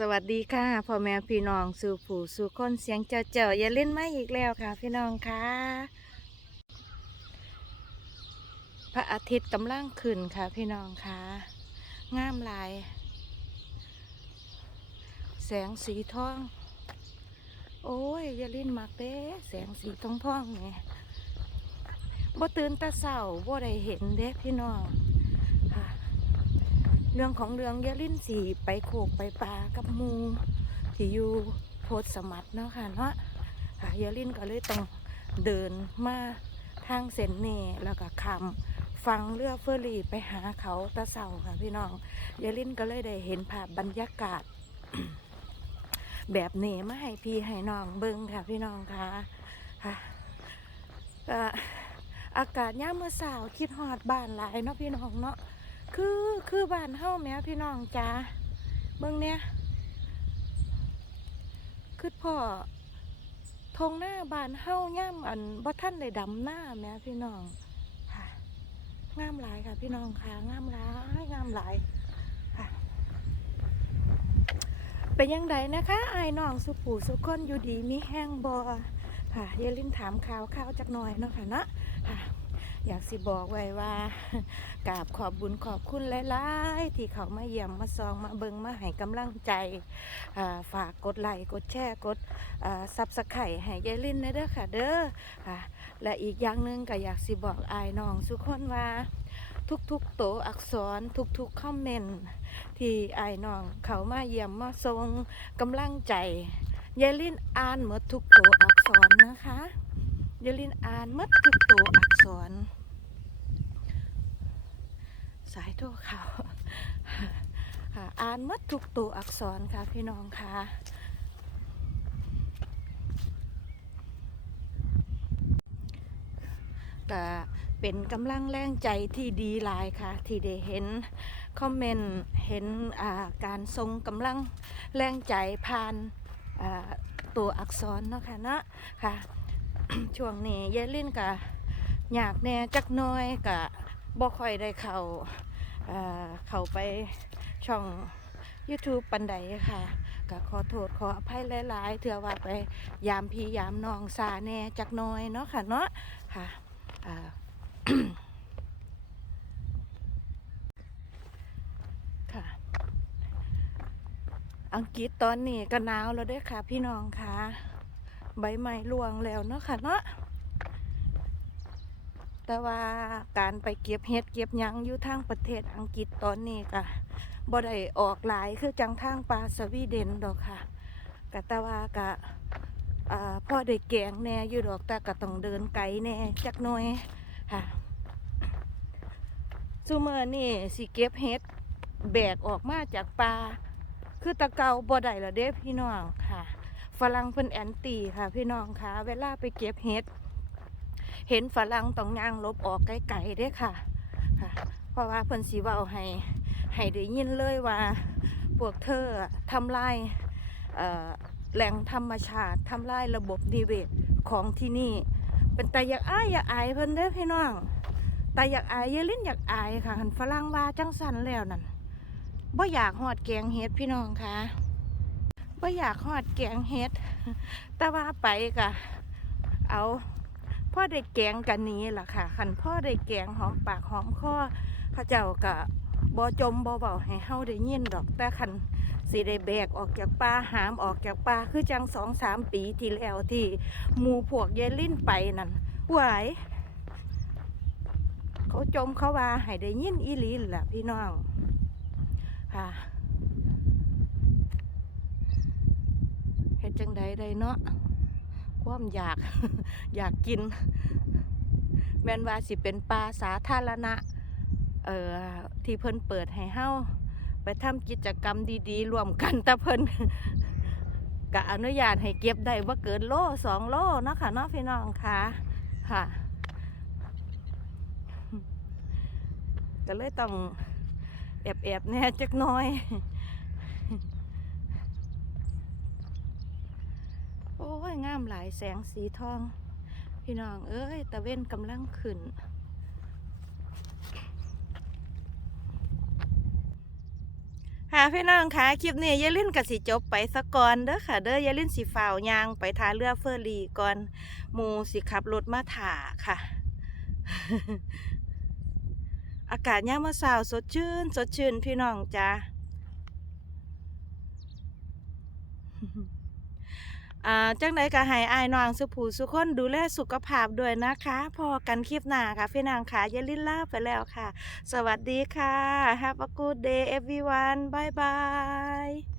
สวัสดีค่ะพ่อแม่พี่น้องสู่ผู้สู่คนเสียงเจ้าเจ้าอย่าเล่นไม่อีกแล้วค่ะ พี่น้องค่ะ พระอาทิตย์กำลังขึ้นค่ะ พี่น้องค่ะงามลาย แสงสีทอง โอ้ยอย่าเล่นมักเด้แสงสีทองทองเนี่ยบ่ตื่นตาเศร้าบ่ได้เห็นเด้พี่น้อง เรื่องของเรื่องยาลิ้นสีไปโขกไปปลากับมูที่อยู่โพดสมัดเนาะค่ะเนาะค่ะยาลิ้นก็เลยต้องเดินมาทางเส้นเน่แล้วก็คำฟังเรือเฟอร์รี่ไปหาเขาตะเสาค่ะพี่น้องยาลิ้นก็เลยได้เห็นภาพบรรยากาศ แบบเน่มาให้พี่ให้น้องเบิ้งค่ะพี่น้องค่ะค่ะอากาศย่ามเมื่อสาวคิดฮอดบ้านหลายเนาะพี่น้องเนาะ คือคือบ้านเฮาแม่พี่น้องจ้าเบิ่งเนี่ยคือพ่อทงหน้าบ้านเฮาย่ำอันบ่ท่านได้ดำหน้าแม่พี่น้องค่ะงามหลายค่ะ พี่น้องค่ะงามหลายงามหลายค่ะเป็นยังไงนะคะไอ้น้องสุผูสุคนอยู่ดีมีแห้งบอค่ะอย่าลืมถามข่าวข่าวจักหน่อยเนาะค่ะเนาะค่ะ อยากสิบอกไว้ว่ากราบขอบบุญขอบคุณหลายๆ ที่เขามาเยี่ยมมาซองมาเบิงมาให้กำลังใจฝากกดไลค์กดแชร์กดซับสไครต์ให้ยายลินนะเด้อค่ะเด้อค่ะและอีกอย่างหนึ่งก็อยากสิบอกอายน้องสุกคนว่าทุกๆโตวอักษรทุกๆคอมเมนต์ที่อายน้องเขามาเยี่ยมมาทรงกำลังใจยายลินอ่านหมดทุกโตวอักษรนะคะ ยลินอ่านหมดทุกโตวอักษร สายโทรเขาค่ะอ่านมัดทุกตัวอักษรค่ะพี่น้องค่ะก็เป็นกำลังแรงใจที่ดีหลายค่ะ ที่ได้เห็นคอมเมนต์เห็นการทรงกำลังแรงใจผ่านตัวอักษรเนาะค่ะเนาะค่ะ ช่วงนี้ยายลินก็อยากแน่จักน้อยก็บ่ค่อยได้เข้าเอ่อเข้าไปช่อง YouTube ปันใดค่ะก็ขอโทษขออภัยหลาย ๆเถื่อว่าไปยามพี่ยามน้องซาแน่จักน้อยเนาะค่ะเนาะค่ะค่ะอังกฤษตอนนี้ก็หนาวแล้วด้วยค่ะพี่น้องค่ะ ใบไม้ร่วงแล้วเนาะค่ะเนาะแต่ว่าการไปเก็บเห็ดเก็บยังอยู่ทางประเทศอังกฤษตอนนี้ก็บ่ได้ออกหลายคือจังทางปลาสวีเดนดอกค่ะกะแต่ว่าก็อ่าพ่อได้แกงแน่อยู่ดอกแต่ก็ต้องเดินไกลแน่จักหน่อยค่ะซูเมอร์นี่สิเก็บเห็ดแบกออกมาจากปลาคือตะเกาบ่ได้แล้วเด้พี่น้องค่ะ ฝรั่งเพิ่นแอนตี้ค่ะพี่น้องค่ะ เวลาไปเก็บเห็ด เห็นฝรั่งต้องย่างลบออกไกลๆด้อค่ะค่ะ เพราะว่าเพิ่นสีว่าให้ให้ได้ยินเลยว่าพวกเธอทำลายแหล่งธรรมชาติทำลายระบบนิเวศของที่นี่ เป็นแตาอยากอายอยากอายเพิ่นเด้อพี่น้องแตาอยากอายเยลิ้นอยากอายค่ะหันฝรั่งว่าจังสันแล้วนั่นบ่อยากหอดแกงเฮ็ดพี่น้องค่ะ บ่อยากหอดแกงเฮ็ด แต่ว่าไปกะเอาพ่อได้แกงกันนี้ล่ะค่ะคันพ่อได้แกงหอมปากหอมคอเข้าเจ้าก็บ่จมบ่เบาให้เฮาได้ยินดอกแต่คันสิได้แบกออกจากป่าหามออกจากป่าคือจังสองสามปีที่แล้วที่หมูพวกเยลิ้นไปนั่นไหวายเขาจมเขาว่าให้ได้ยินอีหลีล่ะพี่น้องค่ะเฮ็ด จังใดได้เนาะความอยากอยากกิน แมนว่าสิเป็นปลาสาธารณะเอ่อที่เพิ่นเปิดให้เฮาไปทำกิจกรรมดีๆรวมกันแต่เพิ่นก็อนุญาตให้เก็บได้ว่าเกินโลสองโลเนาะค่ะเนาะพี่น้องค่ะค่ะก็เลยต้องแอบๆแน่จักน้อย โอ้ ยงามหลายแสงสีทอง พี่น้อง เอ้ยตะเว้นกำลังขึ้นค่ะพี่น้องค่ะคลิปนี้ยายลินกับสิจบไปสะก่อนเด้อค่ะ เด้อยายลินสิฝ่าวยางไปทาเรือเฟอร์รีก่อนมูสิขับรถมาถ่าค่ะ อากาศยามมื้อเช้าสดชื่น สดชื่นพี่น้องจ้า อ่าจังใดก็ให้อายน้องสุภูสุคนดูแลสุขภาพด้วยนะคะ พอกันคลิปหน้าค่ะพี่นางค่ะยาลินลาไปแล้วค่ะ สวัสดีค่ะ Have a good day everyone bye bye